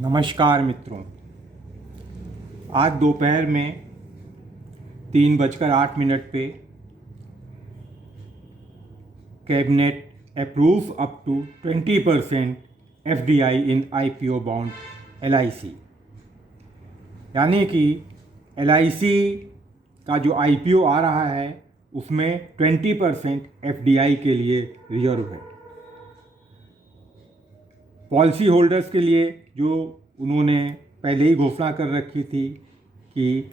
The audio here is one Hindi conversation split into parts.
नमस्कार मित्रों। आज दोपहर में 3:08 पे cabinet approve up to 20% FDI in IPO bond LIC, यानी कि एलआईसी का जो आईपीओ आ रहा है उसमें 20% एफडीआई के लिए रिजर्व है। पॉलिसी होल्डर्स के लिए जो उन्होंने पहले ही घोषणा कर रखी थी कि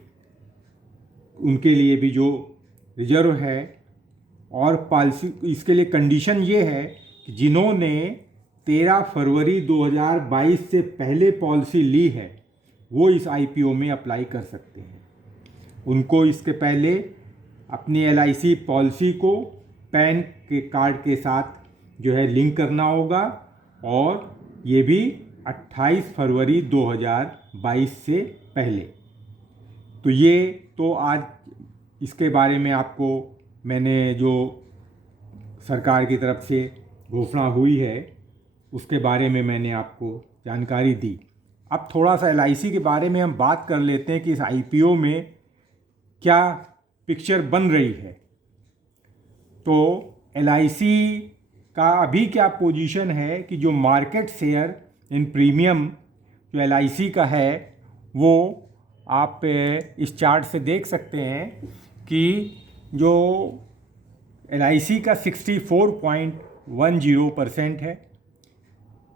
उनके लिए भी जो रिजर्व है, और पॉलिसी इसके लिए कंडीशन ये है कि जिन्होंने 13 फरवरी 2022 से पहले पॉलिसी ली है वो इस आईपीओ में अप्लाई कर सकते हैं। उनको इसके पहले अपनी एलआईसी पॉलिसी को पैन के कार्ड के साथ जो है लिंक करना होगा, और ये भी 28 फरवरी 2022 से पहले। तो ये तो आज इसके बारे में आपको मैंने जो सरकार की तरफ से घोषणा हुई है उसके बारे में मैंने आपको जानकारी दी। अब थोड़ा सा एलआईसी के बारे में हम बात कर लेते हैं कि इस आईपीओ में क्या पिक्चर बन रही है। तो एलआईसी का अभी क्या पोजीशन है कि जो मार्केट शेयर इन प्रीमियम जो एलआईसी का है वो आप इस चार्ट से देख सकते हैं कि जो एलआईसी का 64.10% है,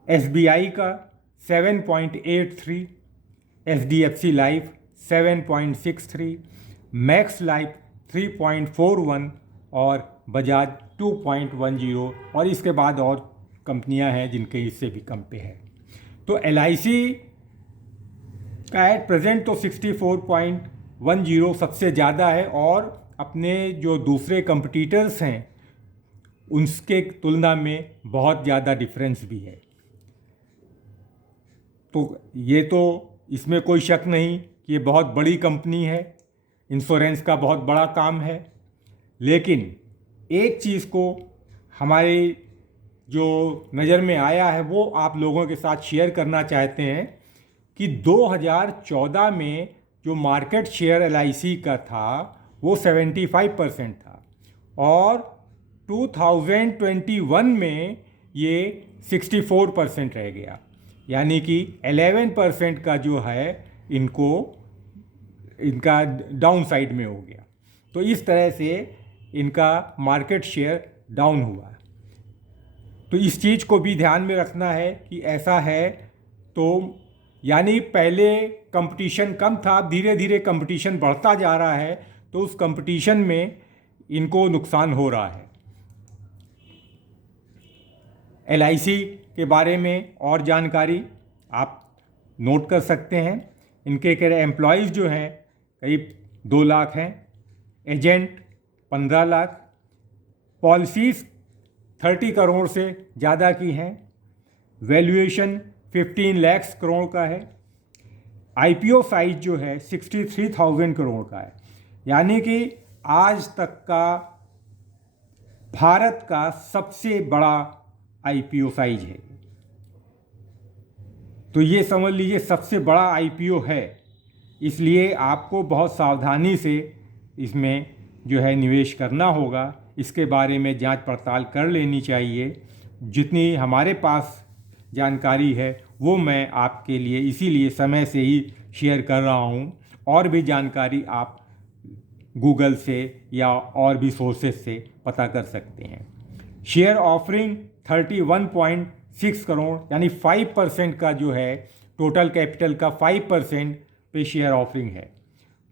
एसबीआई का 7.83, एचडीएफसी लाइफ 7.63, मैक्स लाइफ 3.41 और बजाज 2.10, और इसके बाद और कंपनियां हैं जिनके इससे भी कम पे है। तो एलआईसी का एट प्रेजेंट तो 64.10 सबसे ज़्यादा है, और अपने जो दूसरे कंपटीटर्स हैं उनके तुलना में बहुत ज़्यादा डिफरेंस भी है। तो ये तो इसमें कोई शक नहीं कि ये बहुत बड़ी कंपनी है, इंश्योरेंस का बहुत बड़ा काम है। लेकिन एक चीज़ को हमारे जो नज़र में आया है वो आप लोगों के साथ शेयर करना चाहते हैं कि 2014 में जो मार्केट शेयर एलआईसी का था वो 75% था, और 2021 में ये 64% रह गया, यानी कि 11% का जो है इनका डाउन साइड में हो गया। तो इस तरह से इनका मार्केट शेयर डाउन हुआ। तो इस चीज़ को भी ध्यान में रखना है कि ऐसा है, तो यानी पहले कंपटीशन कम था, धीरे धीरे कंपटीशन बढ़ता जा रहा है, तो उस कंपटीशन में इनको नुकसान हो रहा है। एलआईसी के बारे में और जानकारी आप नोट कर सकते हैं। इनके एम्प्लॉयज़ जो हैं करीब 2 लाख हैं, एजेंट 15 लाख, पॉलिसीज़ 30 करोड़ से ज़्यादा की हैं, वैल्यूएशन 15 लाख करोड़ का है, आईपीओ साइज जो है 63,000 करोड़ का है, यानी कि आज तक का भारत का सबसे बड़ा आईपीओ साइज है। तो ये समझ लीजिए सबसे बड़ा आईपीओ है, इसलिए आपको बहुत सावधानी से इसमें जो है निवेश करना होगा। इसके बारे में जांच पड़ताल कर लेनी चाहिए। जितनी हमारे पास जानकारी है वो मैं आपके लिए इसीलिए समय से ही शेयर कर रहा हूँ, और भी जानकारी आप गूगल से या और भी सोर्सेज से पता कर सकते हैं। शेयर ऑफरिंग 31.6 करोड़ यानी 5% का जो है टोटल कैपिटल का 5% पे शेयर ऑफरिंग है।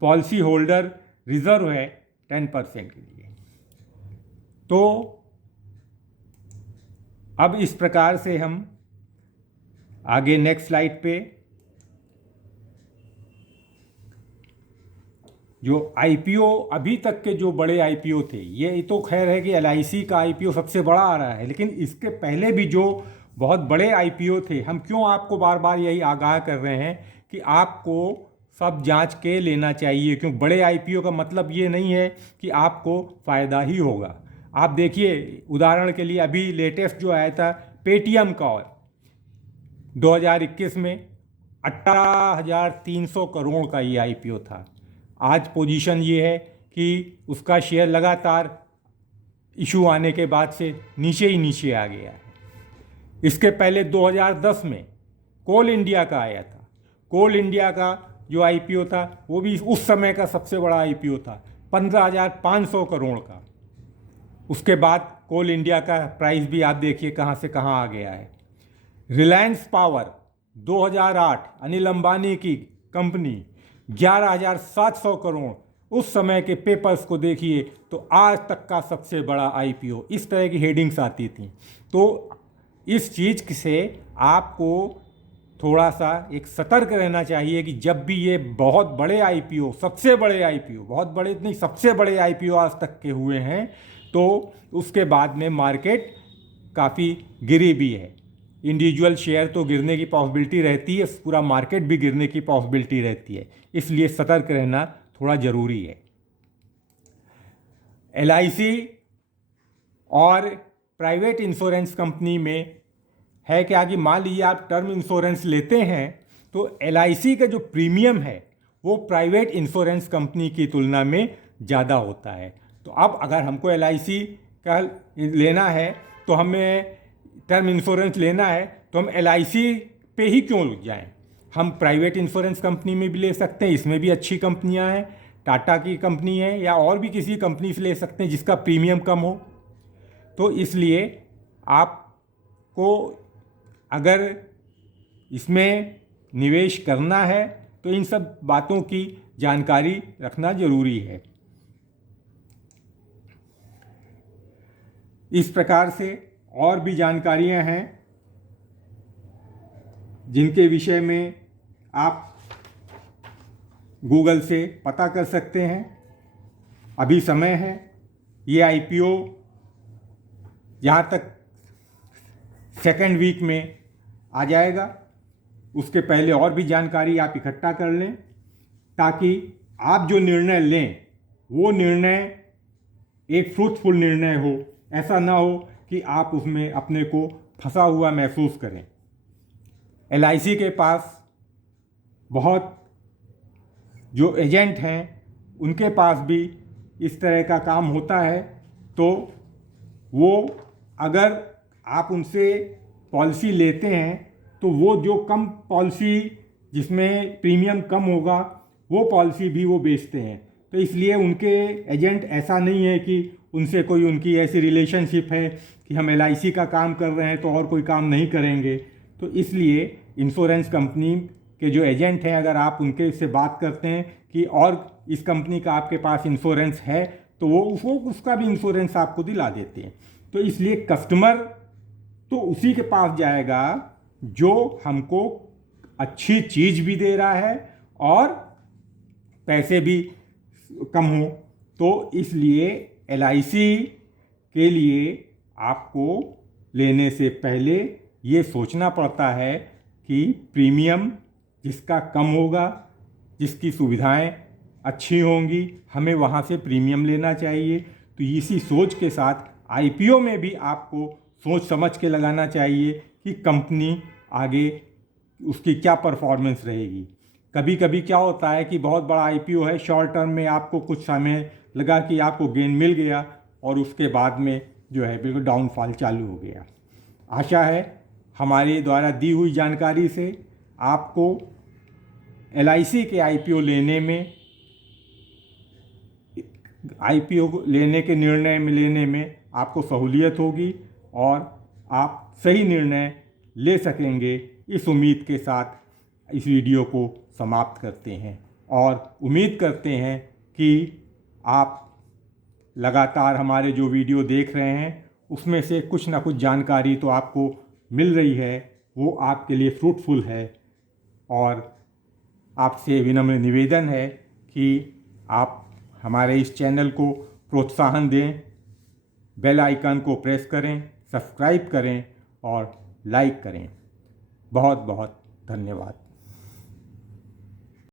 पॉलिसी होल्डर रिजर्व है 10% के लिए। तो अब इस प्रकार से हम आगे नेक्स्ट स्लाइड पे जो आईपीओ अभी तक के जो बड़े आईपीओ थे, ये तो खैर है कि एलआईसी का आईपीओ सबसे बड़ा आ रहा है, लेकिन इसके पहले भी जो बहुत बड़े आईपीओ थे, हम क्यों आपको बार बार यही आगाह कर रहे हैं कि आपको सब जांच के लेना चाहिए, क्योंकि बड़े आईपीओ का मतलब ये नहीं है कि आपको फ़ायदा ही होगा। आप देखिए उदाहरण के लिए अभी लेटेस्ट जो आया था पेटीएम का, 2021 में 18,300 करोड़ का ये आईपीओ था। आज पोजीशन ये है कि उसका शेयर लगातार इशू आने के बाद से नीचे ही नीचे आ गया है। इसके पहले 2010 में कोल इंडिया का आया था। कोल इंडिया का जो आईपीओ था वो भी उस समय का सबसे बड़ा आईपीओ था, 15,500 करोड़ का। उसके बाद कोल इंडिया का प्राइस भी आप देखिए कहाँ से कहाँ आ गया है। रिलायंस पावर 2008 अनिल अंबानी की कंपनी 11,700 करोड़, उस समय के पेपर्स को देखिए तो आज तक का सबसे बड़ा आईपीओ, इस तरह की हेडिंग्स आती थी। तो इस चीज़ से आपको थोड़ा सा एक सतर्क रहना चाहिए कि जब भी ये बहुत बड़े आईपीओ, सबसे बड़े आईपीओ, बहुत बड़े नहीं, सबसे बड़े आईपीओ आज तक के हुए हैं, तो उसके बाद में मार्केट काफ़ी गिरी भी है। इंडिविजुअल शेयर तो गिरने की पॉसिबिलिटी रहती है, पूरा मार्केट भी गिरने की पॉसिबिलिटी रहती है, इसलिए सतर्क रहना थोड़ा ज़रूरी है। एलआईसी और प्राइवेट इंश्योरेंस कंपनी में है क्या कि मान लीजिए आप टर्म इंश्योरेंस लेते हैं तो एलआईसी का जो प्रीमियम है वो प्राइवेट इंश्योरेंस कंपनी की तुलना में ज़्यादा होता है। तो अब अगर हमको एलआईसी का लेना है, तो हमें टर्म इंश्योरेंस लेना है, तो हम एलआईसी पे ही क्यों जाएं? हम प्राइवेट इंश्योरेंस कंपनी में भी ले सकते हैं, इसमें भी अच्छी कंपनियां हैं, टाटा की कंपनी है या और भी किसी कंपनी से ले सकते हैं जिसका प्रीमियम कम हो। तो इसलिए आपको अगर इसमें निवेश करना है तो इन सब बातों की जानकारी रखना जरूरी है। इस प्रकार से और भी जानकारियां हैं जिनके विषय में आप गूगल से पता कर सकते हैं। अभी समय है, ये आईपीओ जहाँ तक सेकेंड वीक में आ जाएगा, उसके पहले और भी जानकारी आप इकट्ठा कर लें ताकि आप जो निर्णय लें वो निर्णय एक फ्रूटफुल निर्णय हो। ऐसा ना हो कि आप उसमें अपने को फंसा हुआ महसूस करें। एलआईसी के पास बहुत जो एजेंट हैं उनके पास भी इस तरह का काम होता है, तो वो अगर आप उनसे पॉलिसी लेते हैं तो वो जो कम पॉलिसी जिसमें प्रीमियम कम होगा वो पॉलिसी भी वो बेचते हैं। तो इसलिए उनके एजेंट ऐसा नहीं है कि उनसे कोई उनकी ऐसी रिलेशनशिप है कि हम एलआईसी का काम कर रहे हैं तो और कोई काम नहीं करेंगे। तो इसलिए इंश्योरेंस कंपनी के जो एजेंट हैं, अगर आप उनके से बात करते हैं कि और इस कंपनी का आपके पास इंश्योरेंस है, तो वो उसका भी इंश्योरेंस आपको दिला देते हैं। तो इसलिए कस्टमर तो उसी के पास जाएगा जो हमको अच्छी चीज़ भी दे रहा है और पैसे भी कम हो। तो इसलिए एलआईसी के लिए आपको लेने से पहले ये सोचना पड़ता है कि प्रीमियम जिसका कम होगा, जिसकी सुविधाएं अच्छी होंगी, हमें वहाँ से प्रीमियम लेना चाहिए। तो इसी सोच के साथ आईपीओ में भी आपको सोच समझ के लगाना चाहिए कि कंपनी आगे उसकी क्या परफॉर्मेंस रहेगी। कभी कभी क्या होता है कि बहुत बड़ा आईपीओ है, शॉर्ट टर्म में आपको कुछ समय लगा कि आपको गेन मिल गया और उसके बाद में जो है बिल्कुल डाउनफॉल चालू हो गया। आशा है हमारे द्वारा दी हुई जानकारी से आपको एलआईसी के आईपीओ लेने के निर्णय में लेने में आपको सहूलियत होगी और आप सही निर्णय ले सकेंगे। इस उम्मीद के साथ इस वीडियो को समाप्त करते हैं और उम्मीद करते हैं कि आप लगातार हमारे जो वीडियो देख रहे हैं उसमें से कुछ ना कुछ जानकारी तो आपको मिल रही है, वो आपके लिए फ्रूटफुल है। और आपसे विनम्र निवेदन है कि आप हमारे इस चैनल को प्रोत्साहन दें, बेल आइकन को प्रेस करें, सब्सक्राइब करें और लाइक करें। बहुत बहुत धन्यवाद।